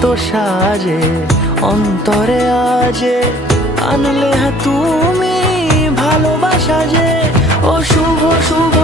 কত সাজে অন্তরে আজে আনলে তুমি ভালোবাসা যে ও শুভ শুভ